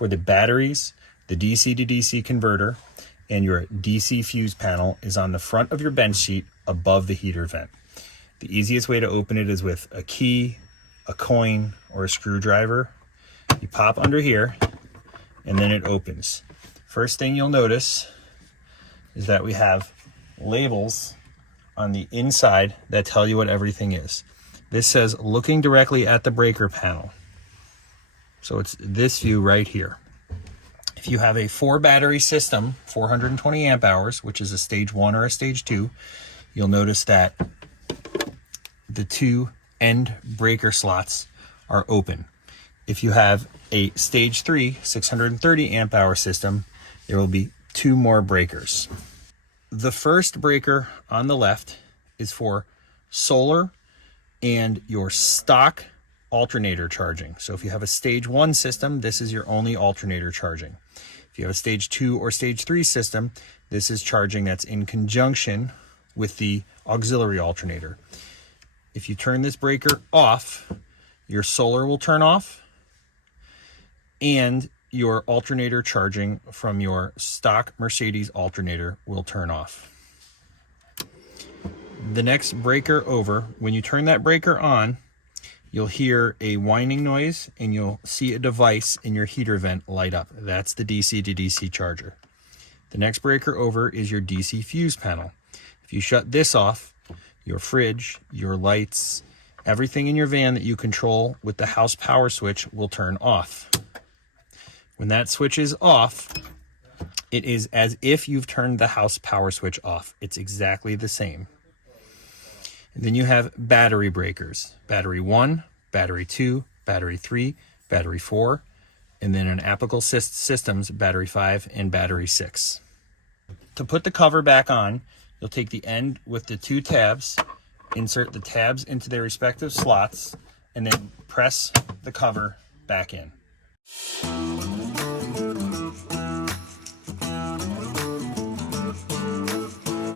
for the batteries, the DC to DC converter, and your DC fuse panel is on the front of your bench seat above the heater vent. The easiest way to open it is with a key, a coin, or a screwdriver. You pop under here, and then it opens. First thing you'll notice is that we have labels on the inside that tell you what everything is. This says looking directly at the breaker panel. So it's this view right here. If you have a 4 battery system, 420 amp hours, which is a stage 1 or a stage 2, you'll notice that the 2 end breaker slots are open. If you have a stage 3, 630 amp hour system, there will be 2 more breakers. The first breaker on the left is for solar and your stock alternator charging. So if you have a stage 1 system, this is your only alternator charging. If you have a stage 2 or stage 3 system, this is charging that's in conjunction with the auxiliary alternator. If you turn this breaker off, your solar will turn off and your alternator charging from your stock Mercedes alternator will turn off. The next breaker over, when you turn that breaker on, you'll hear a whining noise and you'll see a device in your heater vent light up. That's the DC to DC charger. The next breaker over is your DC fuse panel. If you shut this off, your fridge, your lights, everything in your van that you control with the house power switch will turn off. When that switch is off, it is as if you've turned the house power switch off. It's exactly the same. And then you have battery breakers. Battery 1, battery 2, battery 3, battery 4, and then in applicable systems, battery 5 and battery 6. To put the cover back on, you'll take the end with the 2 tabs, insert the tabs into their respective slots, and then press the cover back in.